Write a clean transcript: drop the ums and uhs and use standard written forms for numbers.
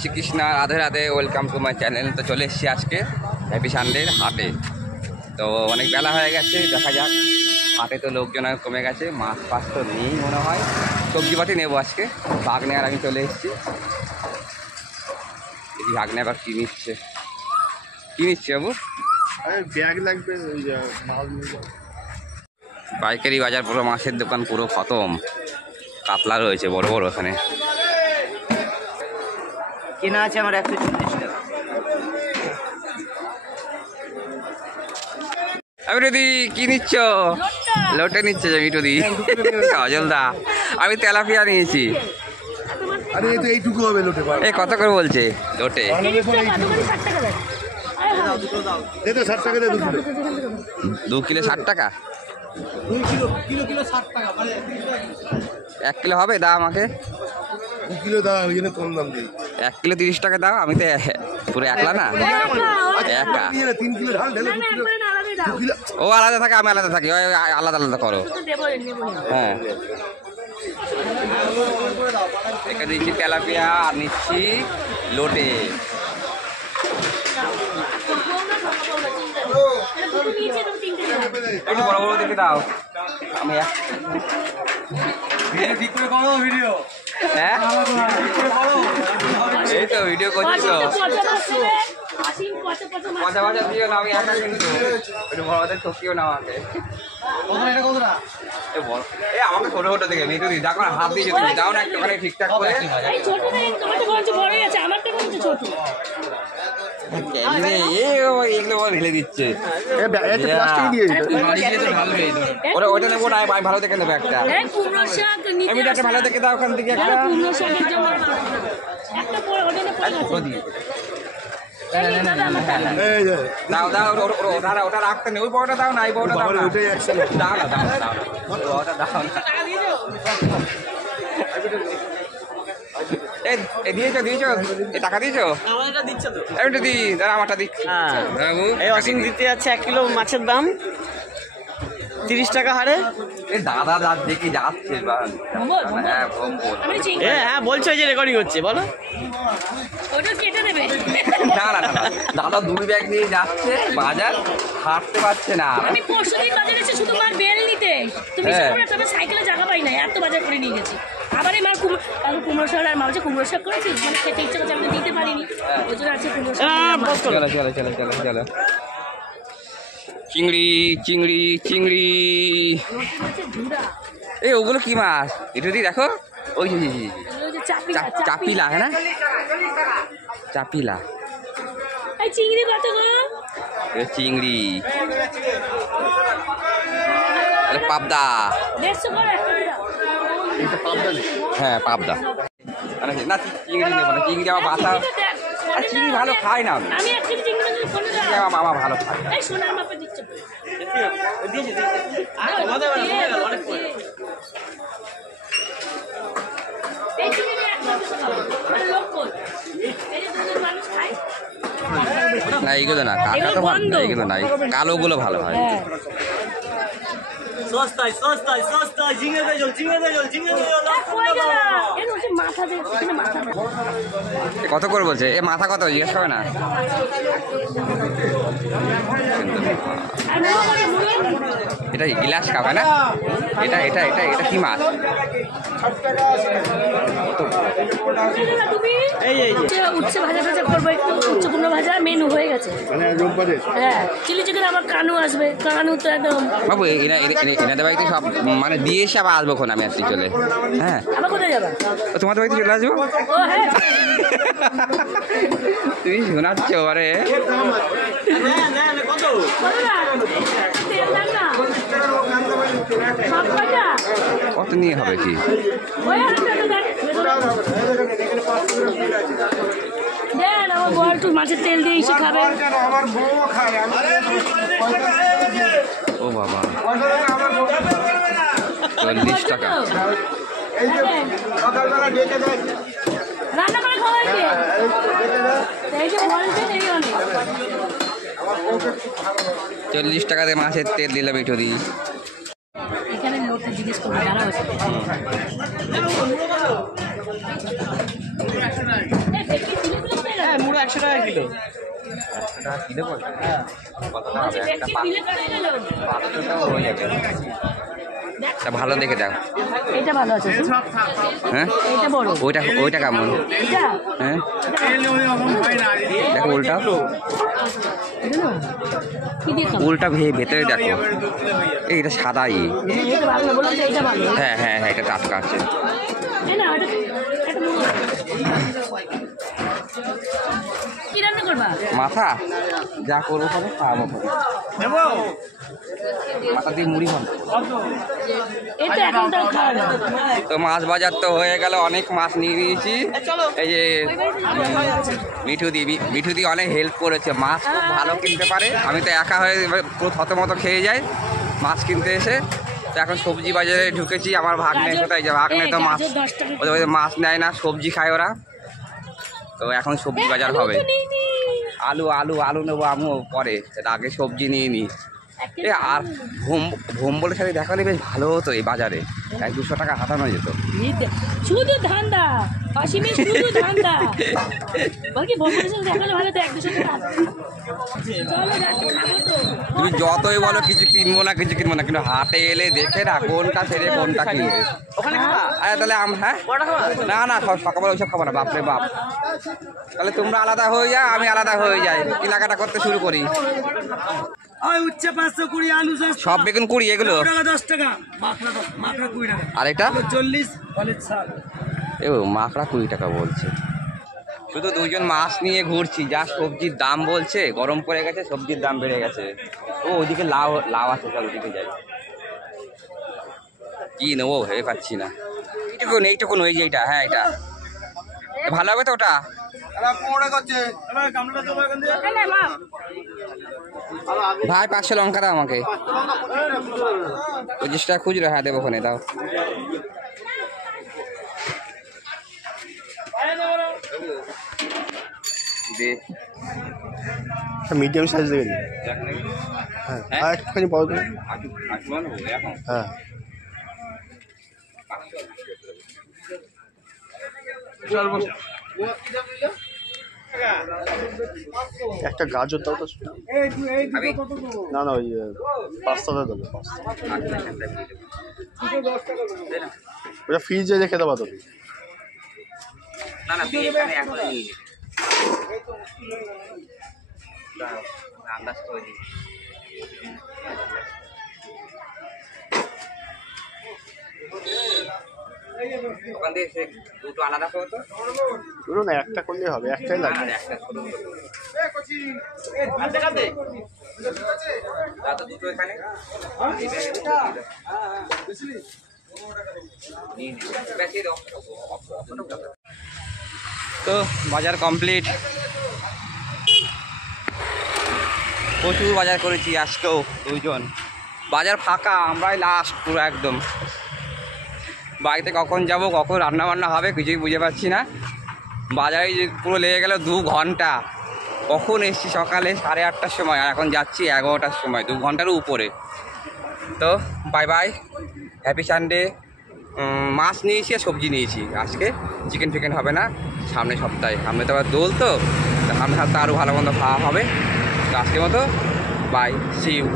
Shrikrishna, Radhe Radhe, welcome to my channel. তো চলে এসেছি আজকে হ্যাপি সানডের হাটে। তো অনেক বেলা হয়ে গেছে, দেখা যাক। হাটে তো লোকজন কমে গেছে, মাছ ফাছ তো নেই মনে হয়। সবজিপাতি নেবো আজকে। ভাগ্নে আর আমি চলে এসেছি। এই ভাগ্নে আবার কী নিচ্ছে বাবু? ব্যাগ লাগবে। পাইকারি বাজার পুরো, মাছের দোকান পুরো খতম। কাতলা রয়েছে বড় বড় ওখানে। কেনা আছে আমার 140 টাকা। মিঠুদি কি নিচ্ছ? লোটে নিচ্ছে যে মিঠুদি। অজলদা আমি তেলাপিয়া নিয়েছি। আরে এই তো এইটুকু হবে লোটে। এই কত করে বলছে লোটে? 60 টাকা দেয় 2 কিলো 60 টাকা। 1 কিলো হবে, দাও আমাকে। 2 কিলো দাও, ওই জন্য কম দাম দিই। 1 কিলো 30 টাকা দাও। আমি তো পুরো একলা না, একা। 3 কিলো ঢাল ঢেলে 2 কিলো। ও আলাদা থাকে, আমি আলাদা থাকি। ওই আলাদা আলাদা করো। হ্যাঁ, এখানে দিচ্ছি তেলাপিয়া আর নিচ্ছি লোটে। একটু বড় বড় দেখে দাও। আমি হ্যাঁ, এই তো ভিডিও করছি তো। পচা পচা দিও না, আমি একা কিন্তু। একটু বড়দের ঠকিও না আমাকে। আমাকে ছোট ছোট দেখে মেয়ে দিদি দেখো না, হাত দিয়ে যদি দাও না একটুখানি ঠিকঠাক করে। এগুলো ঢেলে দিচ্ছে। ওটা নেবো না, আমি ভালো দেখে নেবো একটা। আমি একটা ভালো দেখে দাও ওখান থেকে একটা। দাও দাও, ওটা রাখতে নেই। ওই বড়টা দাও না, এই বড়টা দাও না। দাও না, দাও না, ওটা দাও না। দিয়েছো টাকা দিয়েছো? একটু দি, দাঁড়া আমারটা দিচ্ছি। এই অসীম দিতে যাচ্ছে 1 কিলো মাছের দাম 30 টাকা হারে। দাদা দেখি যাচ্ছে। হ্যাঁ বলছো যে রেকর্ডিং হচ্ছে, বলো। না না না, দাদা 2 ব্যাগ নিয়ে যাচ্ছে বাজার, হাঁটতে পারছে না। আমি পরশুদিন বাজারে এসে শুধু মার বেল নিতে, তুমি তবে সাইকেলে জায়গা পাই না, এত বাজার করে নিয়ে গেছি। আবার এই মার কুমড়ো শাক আর মা হচ্ছে কুমড়ো শাক করেছি, মানে খেতে ইচ্ছা করছে, আমি দিতে পারিনি। ওই জন্য আছে কুমড়ো শাক। চলো। চিংড়ি। এই ওগুলো কি মাছ? একটু দি দেখো। ওই চাপিলা, হ্যাঁ না, চাপিলা। চিংড়ি কত গো? চিংড়ি পাবদা। হ্যাঁ পাবদা। না চিংড়ি নেবো না, চিংড়ি আমার বাসা। চিংড়ি ভালো খাই না আমি। আমার মামা ভালো খায়। না এইগুলো না, কাকা তো ভালো না, এইগুলো নাই, কালোগুলো ভালো হয়। কত করে বলছে? এ মাথা কত জিজ্ঞেস করে না? এটা গ্লাস কাপ না? এটা কি মাছ? উচ্ছে ভাজা করবো, একটু উচ্ছে কুমড়ো ভাজা মেনু হয়ে গেছে। হ্যাঁ, চিলি চিকেন আবার কানু আসবে, কানু তো একদম বাবু এনাদের বাড়িতে সব মানে দিয়ে এসে আবার আসবো আমি আসছি চলে। হ্যাঁ, আবার কোথায় যাবা? তোমাদের বাড়িতে চলে আসবো। তুমি শোনাচ্ছ আরে। কত নিয়ে হবে কি? আমার বর একটু মাছের তেল দিয়ে এসে খাবে। ও বাবা, 40 টাকা। রান্না করে খাওয়াইছে। এই যে বলছেন এই অনেক 40 টাকা দিয়ে মাছের তেল দিলাম একটু দিই। এখানে লোকটা জিজ্ঞেস করবে যারা আছে। 100 টাকা কিলো। 100 টাকা কিলো পড়বে? কতটা হবে একটা দেখছি বিলে করে গেল 500 টাকা হয়ে যাবে। তা ভালো দেখে দাও। এটা ভালো আছে হ্যাঁ এটা বড় ওইটা কেমন? এটা হ্যাঁ দেখো উল্টা কি দিয়ে খাবো? উল্টা ভেতরে দেখো এইটা সাদাই। এটা ভালো না, বললাম তো এটা ভালো। হ্যাঁ হ্যাঁ হ্যাঁ এটা টাটকা আছে। এই না এটা কি রান্না করবা? মাথা যা করবো খাবো খাওয়াবো মাথা দিয়ে মুড়ি ভালো। এটা এখন তো খাওয়া যাবে। তো মাছ বাজার তো হয়ে গেল, অনেক মাছ নিয়ে নিয়েছি। এই যে মিঠুদি অনেক হেল্প করেছে, মাছ খুব ভালো কিনতে পারে। আমি তো একা হয়ে পুরো থতমত খেয়ে যাই মাছ কিনতে এসে। তো এখন সবজি বাজারে ঢুকেছি। আমার ভাগ্নে কোথায় যাবে? ভাগ্নে তো মাছ ওদের মাছ নেয় না, সবজি খায় ওরা। তো এখন সবজি বাজার হবে। আলু নেবো আমিও পরে, আগে সবজি নিয়ে নিই। আর ভোম্বলের সাথে দেখালে বেশ ভালো হতো এই বাজারে, 100-200 টাকা হাতানো যেত। শুধু ধান্দা অসীমে, শুধু ধান্দা। বাকি ভোম্বলের সাথে দেখালে ভালো তো 100-200 টাকা। চলো যাচ্ছি, খাবো তো। তুমি যতই বলো কিছু কিনবো না কিন্তু হাটে এলে দেখে না কোনটা ছেড়ে কোনটা কিনবে। ওখানে খাবা? আরে তাহলে হ্যাঁ বড়টা খাবা? না সকালবেলা ওইসব খাবো না, বাপরে বাপ। তাহলে তোমরা আলাদা হয়ে যাও, আমি আলাদা হয়ে যাই, কেনাকাটা করতে শুরু করি। উচ্ছে 520, আলু সব বেগুন 20 এগুলো। 10 টাকা, মাকড়া 20 টাকা, আর এটা 40, কলেজ 60। মাকড়া 20 টাকা বলছে। শুধু দুজন মাছ নিয়ে ঘুরছি, যা সবজির দাম বলছে, গরম পড়ে গেছে, সবজির দাম বেড়ে গেছে। ওদিকে লাউ আছে, চল ওদিকে যাই। কি নেবো ভেবে পাচ্ছি না। এইটুকুন ওই যে এইটা, হ্যাঁ এটা ভালো হবে তো ওটা। ভাই 500 লঙ্কা দাও আমাকে। 25 টাকা খুচরো, হ্যাঁ দেবো, ওখানে দাও। মিডিয়াম সাইজ দেখে দিন। হ্যাঁ আর একটুখানি বড় দিন। হ্যাঁ একটা গাজর দাও তো। না ওই পাস্তাটা দেবো। ওটা ফ্রিজে রেখে দেবো তুমি। ওখান থেকে সে দুটো আলাদা করো তো। দুটো না, একটা করলেই হবে, একটাই লাগবে। দুটো এখানে তো বাজার কমপ্লিট। প্রচুর বাজার করেছি আজকেও, দুইজন। বাজার ফাঁকা, আমরাই লাস্ট পুরো একদম। বাড়িতে কখন যাব, কখন রান্না বান্না হবে কিছুই বুঝে পাচ্ছি না। বাজারে পুরো লেগে গেল 2 ঘন্টা। কখন এসছি সকালে 8:30টার সময়, আর এখন যাচ্ছি 11টার সময়, 2 ঘন্টারও উপরে। তো বাই বাই, হ্যাপি সানডে। মাছ নিয়েছি আর সবজি নিয়েছি। আজকে চিকেন ফিকেন হবে না, সামনে সপ্তাহে। সামনে তো আবার দোল, তো সামনে সপ্তাহে আরও ভালো মন্দ খাওয়া হবে। তো আজকের মতো বাই, সি ইউ।